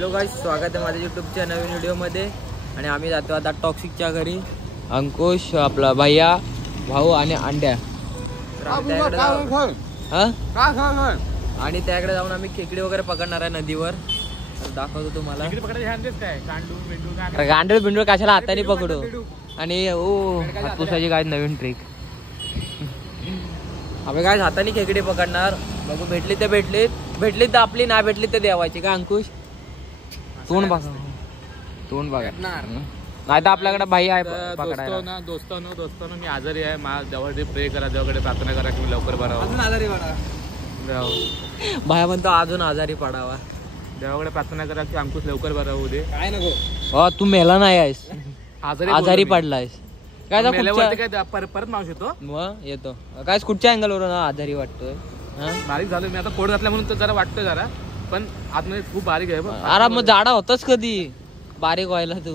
Hello गाईस, स्वागत आहे माझ्या यूट्यूबच्या नवीन व्हिडिओमध्ये. आणि आम्ही जातो आता टॉक्सिकच्या घरी. अंकुश, आपला भैया, भाऊ आणि अंड्या. आणि त्याकडे जाऊन आम्ही खेकडी वगैरे पकडणार आहे नदीवर. दाखवतो तुम्हाला. गांडूळ बिंडूळ कशाला हाताने पकडू. आणि पुसाची काय नवीन ट्रिक. आम्ही काय हाताने खेकडी पकडणार. बघू, भेटली तर आपली, नाही भेटली तर देवायची. का अंकुश? तोंड बघा, तोंड बघा. नाही तर आपल्याकडे भाई आहे पकडायला. दोस्तानो मी आजारी आहे. देवाकडे प्रे करा, देवाकडे प्रार्थना करा की मी लवकर बरा व्हावं. अजून आजारी पडा. भाया म्हणतो अजून आजारी पडावा. देवाकडे प्रार्थना करा की अंकुश लवकर बरा होऊ दे. काय नको, तू मेला नाही आहेस, आजारी पडलायस. काय परत मावश येतो. मग येतो काय कुठच्या अँगल वरून आजारी वाटतोय. बारीक झालो मी आता, पोट घातल्या म्हणून तर जरा वाटतोय जरा, पण आतमध्ये खूप बारीक आहे. अरे मग जाडा होतच कधी बारीक व्हायला तू.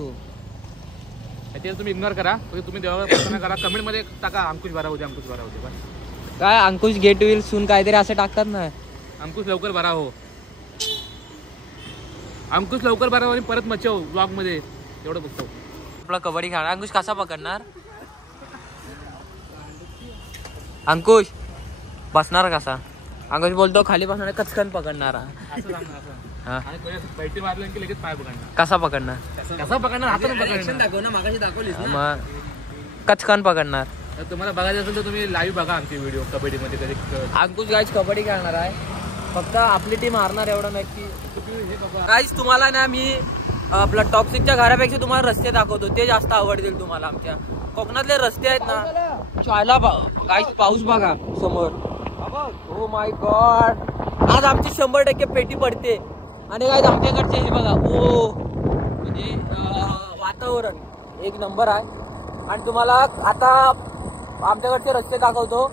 तुम्ही इग्नोर करा. तुम्ही देवाकडे प्रार्थना करा. कमेंट मध्ये टाका अंकुश बरा होते, अंकुश बरा होते. काय अंकुश गेट विल सून काहीतरी असं टाकतात ना. अंकुश लवकर बरा हो, अंकुश लवकर बरा हो आणि परत मच्छव ब्लॉग मध्ये एवढं बघतो. आपला कबड्डी खेळणार. अंकुश कसा पकडणार? अंकुश बसणार कसा? अंकुश बोलतो खाली बसणार, कचकन पकडणार. कसा पकडणार? मग कचकन पकडणार. तुम्हाला बघायचं असेल तर तुम्ही लाईव्ह बघा आमची व्हिडिओ कबड्डी मध्ये. कधी अंकुश गाईज कबड्डी खेळणार आहे. फक्त आपली टीम हारणार एवढं नक्की. गाईज तुम्हाला ना मी आपला टॉक्सिकच्या घरापेक्षा तुम्हाला रस्ते दाखवतो, ते जास्त आवडतील तुम्हाला. आमच्या कोकणातले रस्ते आहेत ना, चायला गाईज पाऊस बघा समोर. ओ माय गॉड, आज आमची 100% पेटी पडते. आणि गाईज आमच्याकडचे हे बघा, म्हणजे वातावरण एक नंबर आहे. आणि तुम्हाला आता आमच्याकडचे रस्ते दाखवतो,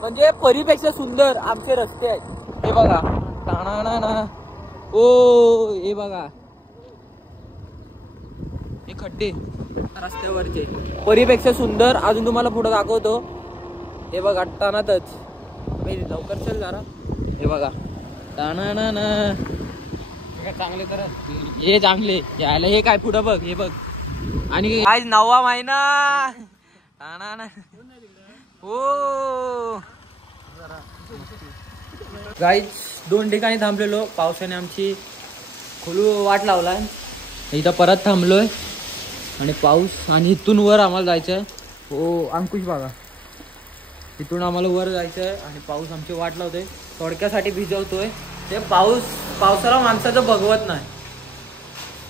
म्हणजे परीपेक्षा सुंदर आमचे रस्ते आहेत. हे बघा, हे बघा, हे खड्डे रस्त्यावरचे परीपेक्षा सुंदर. अजून तुम्हाला पुढे दाखवतो. हे बघा, टाणातच लवकर चल जरा. हे बघा, चांगले तर हे चांगले यायला. हे काय पुढं बघ, हे बघ. आणि आज 9वा महिना. हो गाईज 2 ठिकाणी थांबलेलो. पावसाने आमची खोलू वाट लावलाय. इथं परत थांबलोय आणि पाऊस. आणि इथून वर आम्हाला जायचंय. हो अंकुश बघा, इथून आम्हाला वर जायचंय आणि पाऊस आमची वाट लावतोय. थोडक्यासाठी भिजवतोय. ते पावसाला माणसाचं बघवत नाही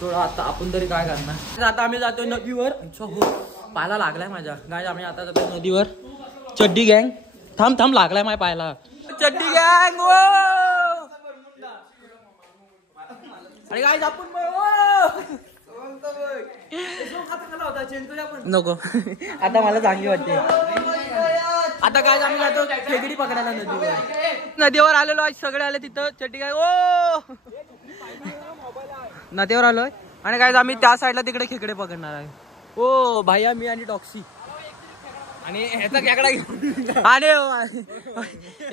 थोडं. आता आपण तरी काय करणार. आता आम्ही जातोय नदीवर. पायला लागलाय माझ्या. गाय आम्ही आता जातोय नदीवर. चड्डी गँग थांब लागलाय माझ्या पायला. चड्डी गँग आणि काय आपण नको. आता मला चांगली वाटते. आता काय आम्ही जातो खेकडी पकडायला नदीवर आलेलो आज. सगळे आले तिथं. चड्डी गँग नदीवर आलोय. आणि काय आम्ही त्या साईडला तिकडे खेकडे पकडणार आहे. ओ भाईया, मी आणि टॉक्सी आणि ह्याचा खेकडा घेऊन आणि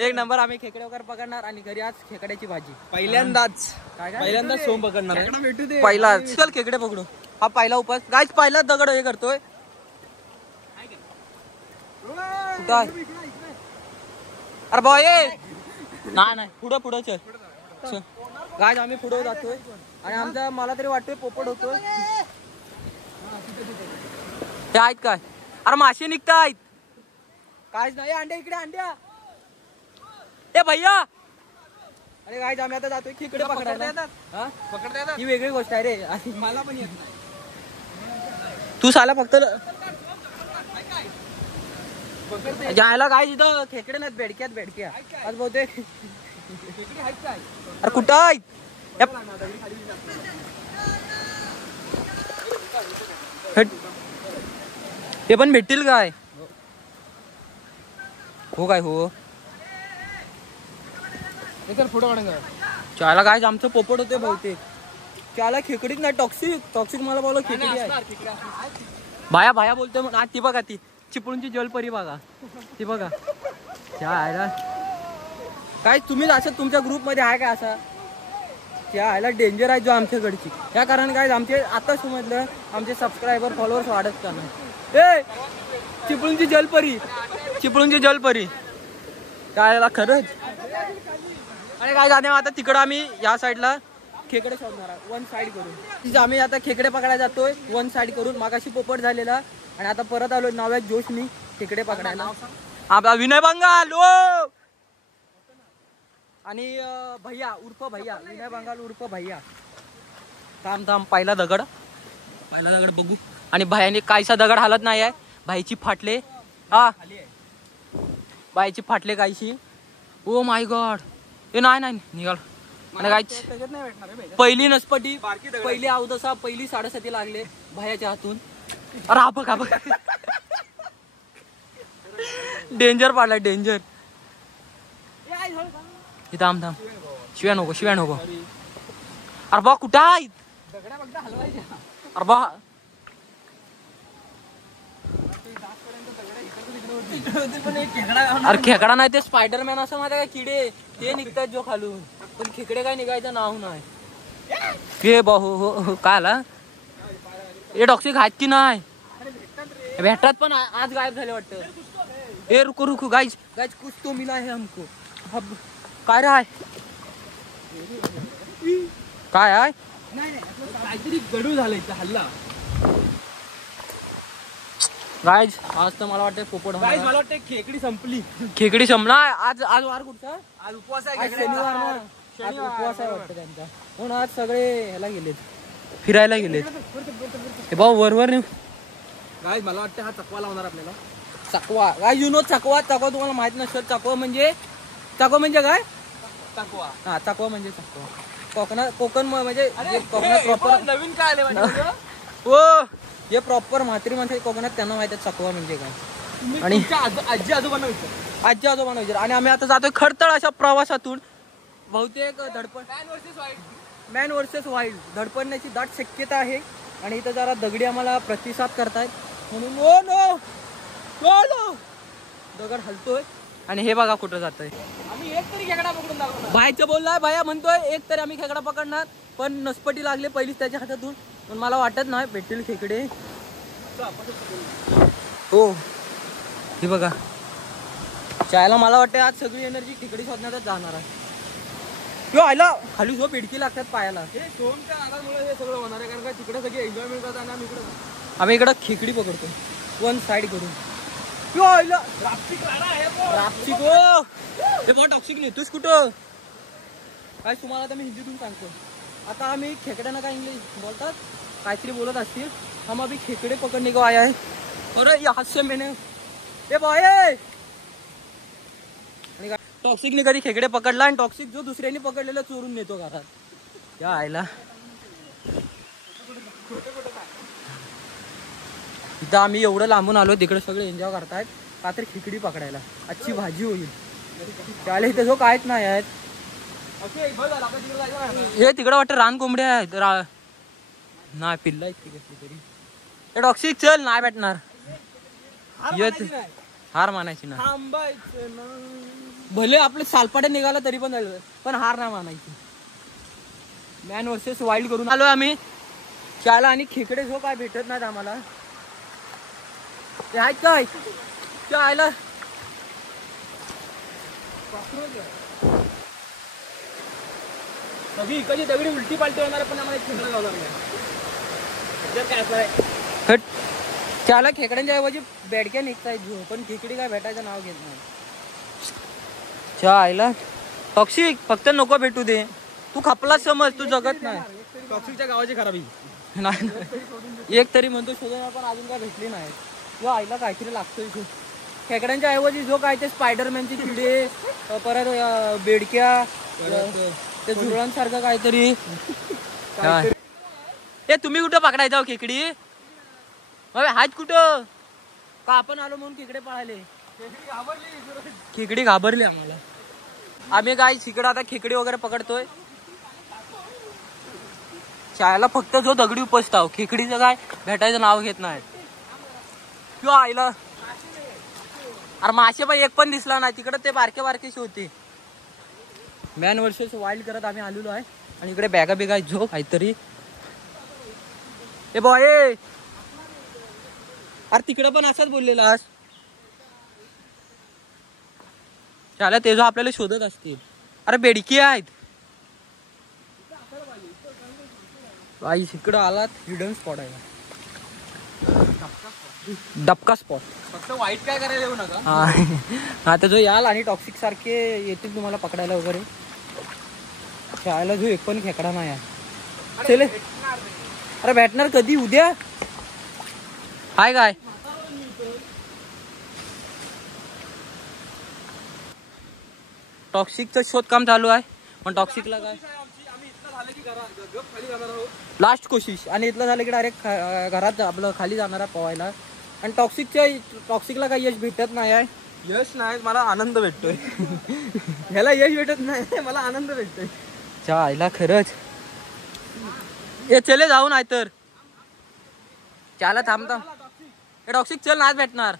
एक नंबर आम्ही खेकडे वगैरे पकडणार. आणि घरी आज खेकड्याची भाजी पहिल्यांदाच सोम पकडणार. पहिला चल खेकडे पकडू. हा पहिला उपास गाईच. पहिला दगड हे करतोय. अरे बॉय नाही पुढं चल गाईज. आम्ही पुढे जातोय आणि आमचा मला तरी वाटतोय पोपट होतोय. ते आहेत काय? अरे मासे निघतायत. काहीच नाही. अंड्या इकडे, अंड्या. ए भैया. अरे गाईज आम्ही आता जातोय खेकडे पकडायला. पकडता येतात ही वेगळी गोष्ट आहे रे. मला पण येत नाही. तू साला फक्त जायला काय इथं खेकडे नाहीत. बेडक्या आज बहुतेक. अरे कुठं आहेत? ते पण भेटतील काय? हो काय हो चायला काय आमचं पोपट होते बहुतेक. चायला खेकडीच नाही. टॉक्सिक मला बोला खेकडी आहे. भाया बोलतोय म्हणून. ती बघा, ती चिपळूणची जलपरी बघा, ती बघा. काय तुम्ही असं तुमच्या ग्रुप मध्ये आहे का असा? त्या आयला डेंजर आहे जो आमच्याकडची. या कारण काय आमचे आता समजलं आमचे सबस्क्रायबर फॉलोअर्स वाढत का नाही. ए चिपळूणची जलपरी, चिपळूणची जलपरी काय खरंच. आणि काय जाणे आता तिकडं आम्ही या साईडला खेकडे शोधणार आहे वन साईड करून. आम्ही आता खेकडे पकडायला जातोय वन साईड करून. मागाशी पोपट झालेला आणि आता परत आलो नव्या जोशनी खेकडे पकडायला. आपला विनय बंगाल आणि भैया उर्फ भैया, विनय बंगाल उर्फ भैया. थांब पहिला दगड बघू. आणि भैयाने कायसा दगड हालत नाही आहे. भाईची फाटले हा बाईची फाटले कायशी. Oh my God. हे नाही निघाल. आणि काय पहिली नसपटी पहिली अवदसा पहिली 7.5 लागले भैयाच्या हातून. अरे हा बघ डेंजर पाडला डेंजर. थांब शिव्या नको. अरे बा कुठं आहे. अरे बा अरे खेकडा नाही ते स्पायडरमॅन असं माहिती काय किडे ते निघतात जो खालून. पण खेकडे काय निघायचं नाव नाही. हे हो काय आला. हे टॉक्सिक आहेत की नाही भेटतात पण आज गायब झाले वाटतं. ए रुको गाइस कुछ तो मिला है हमको. काय रे काय आहे काहीतरी गडू झालंय हल्ला. गाइस आज तर मला वाटतं पोपट. गाइस मला वाटतं खेकडी संपला. आज वार कुठचा. आज उपवास आहे. शनिवार ना. आज उपवास आहे वाटतं त्यांचा. म्हणून आज सगळे ह्याला गेलेत फिरायला गेलेत. हे भाऊ वर गाइस मला वाटतं हा चकवा लावणार आपल्याला. चकवा गाइस यू नो चकवा तुम्हाला माहित नसेल. चकवा म्हणजे काय. चकवा हा चकवा म्हणजे चकवा कोकण म्हणजे कोकणात प्रॉपर नवीन काय आले हो. जे प्रॉपर म्हात्री माणसं कोकणात त्यांना माहित आहे चकवा म्हणजे काय. आणि आजी आजोबांना विचार. आणि आम्ही आता जातोय खडतळ अशा प्रवासातून. बहुतेक मॅन वर्सेस वाईल्ड धडपडण्याची दाट शक्यता आहे. आणि इथं जरा दगडी आम्हाला प्रतिसाद करतायत म्हणून ओ नो दगड हलतोय. आणि हे बघा कुठं जातोय. आम्ही एक तरी खेकडा पकडून दाखवणार. बायचं बोललाय बाया म्हणतोय एक तरी आम्ही खेकडा पकडणार. पण नसपटी लागले पहिलीच त्याच्या हातातून. पण मला वाटत नाही भेटतील खेकडे. हो हे बघा चायला मला वाटतं आज सगळी एनर्जी खेकडी शोधण्यातच जाणार आहे. किंवा आयला खाली झोप इडकी लागतात पायाला. हे सगळं होणार आहे कारण का तिकडे सगळे एन्जॉयमेंट करतात. आम्ही इकडं खेकडी पकडतो वन साईड करून. टॉक्सिक नेतोस कुठं काय तुम्हाला आता मी हिंदीतून सांगतो. आता आम्ही खेकड्यांना काय इंग्लिश बोलतात काहीतरी बोलत असतील. हम अभी खेकड़े पकड़ने को आया है. अरे यहाँ से मैंने ए बॉय टॉक्सिकने कधी खेकडे पकडला आणि टॉक्सिक जो दुसऱ्याने पकडलेला चोरून नेतो घरात. या आयला इथं आम्ही एवढं लांबून आलो तिकडे सगळे एन्जॉय करतायत का तर खेकडी पकडायला. अच्छी भाजी होईल. त्याला इथं जो कायच नाही आहेत. हे तिकडं वाटतं रान कोंबड्या आहेत. नाही पिल्ला आहेत कसली तरी. हे टॉक्सिक चल नाही भेटणार. हार मानायची ना. भले आपले सालपाटे निघाला तरी पण झालं पण हार नाही मानायची. मॅन वर्सेस वाईल्ड करून आलो आम्ही. शाला आणि खेकडे जो काय भेटत नाहीत आम्हाला. ते आहेत काय आयला सगळी कधी दगडी उलटी पालटी होणार पण आम्हाला खेकडा लावणार नाही. त्याला खेकड्यांच्या ऐवजी बेडक्या निघतायत जो पण खेकडी काय भेटायचं नाव घेत नाही. आयला टॉक्सिक फक्त नको भेटू दे. तू खपला समज तू जगत नाही. टॉक्सिकच्या गावाची खराबी नाही. एक तरी म्हणतो शोधून पण अजून काय भेटली नाही. जो आईला काहीतरी लागतोय खूप. खेकड्यांच्या ऐवजी जो काय ते स्पायडरमॅनचे किडे परत बेडक्या ते झुरळांसारखं काहीतरी. ए तुम्ही कुठं पकडायचा खेकडी आहेत कुठं का आपण आलो म्हणून खेकडे पळाले. खेकडी घाबरली आम्हाला. आम्ही काय इकडं आता खेकडी वगैरे पकडतोय. शाळेला फक्त जो दगडी उपसताव खेकडीचं काय भेटायचं नाव घेत नाही. किंवा आईला अरे मासे पण एक पण दिसला नाही तिकडं. ते बारके होते. मॅन वर्सेस वाईल्ड करत आम्ही आलेलो आहे. आणि इकडे बॅगा बिगा जो काहीतरी. ए बॉय अरे तिकडं पण असंच बोललेलास. त्याला ते जो आपल्याला शोधत असतील. अरे बेडकी आहेत बाई. इकडं आलात हिडन स्पॉट आहे. डबका स्पॉट. फक्त वाईट काय करायला येऊ नका. हा तर जो याल आणि टॉक्सिक सारखे येतील तुम्हाला पकडायला वगैरे. शाळेला जो एक पण खेकडा नाही आहे. चले अरे भेटणार कधी? उद्या हाय काय? टॉक्सिकचं शोधकाम चालू आहे. पण टॉक्सिकला काय लास्ट कोशिश. आणि इथलं झालं की डायरेक्ट घरात आपलं खाली जाणारा पोवायला. आणि टॉक्सिकला काही यश भेटत नाही आहे. यश नाही, मला आनंद भेटतोय. ह्याला यश भेटत नाही, मला आनंद भेटतोय. चायला खरंच. हे चले जाऊन आहे तर त्याला थांबता. हे टॉक्सिक चल नाही भेटणार.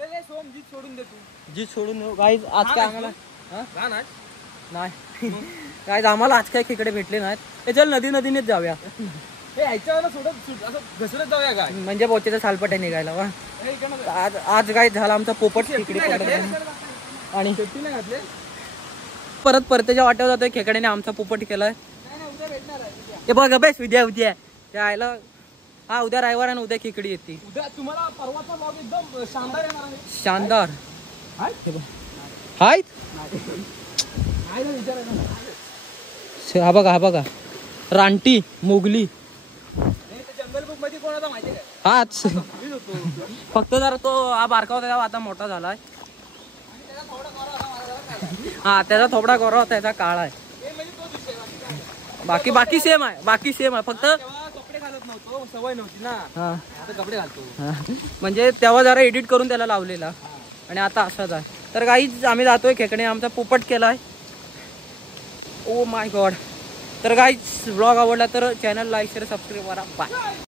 जीत सोडून दे तू. जीत सोडून देऊ गाईज. आज काय आम्हाला नाही काय आम्हाला आज काय खेकडे भेटले नाहीत. हे चल नदीनेच जाऊया. घसरत जाऊया काय म्हणजे बोचेचा सालपट्या निघायला वा. आज काय झालं आमचा पोपट खेकडे आणि परत परतेच्या वाट्यावर जातोय. खेकड्याने आमचा पोपट केलाय. हे बघ बेस उद्या त्या आयला. हा उद्या रविवार आणि उद्या खेकडी येते. उद्या तुम्हाला परवाचा ब्लॉग एकदम शानदार येणार आहे. शानदार हा बघा रानटी मोगली. जंगल बुक मध्ये कोण होता माहिती काय? हाच फक्त जरा तो हा बारका होता तेव्हा आता मोठा झालाय. हा त्याचा थोडा गोरा होता, त्याचा काळा आहे. बाकी सेम आहे फक्त कपडे घालत नव्हतो, सवय नव्हती ना. आता कपडे घालतो. म्हणजे तेव्हा जरा एडिट करून त्याला लावलेला आणि आता असाच आहे. तर गाईज आम्ही जातोय खेकडे. आमचा पोपट केलाय. Oh my God. तर गाईज ब्लॉग आवडला तर चॅनल लाईक शेअर सबस्क्राईब करा. बाय.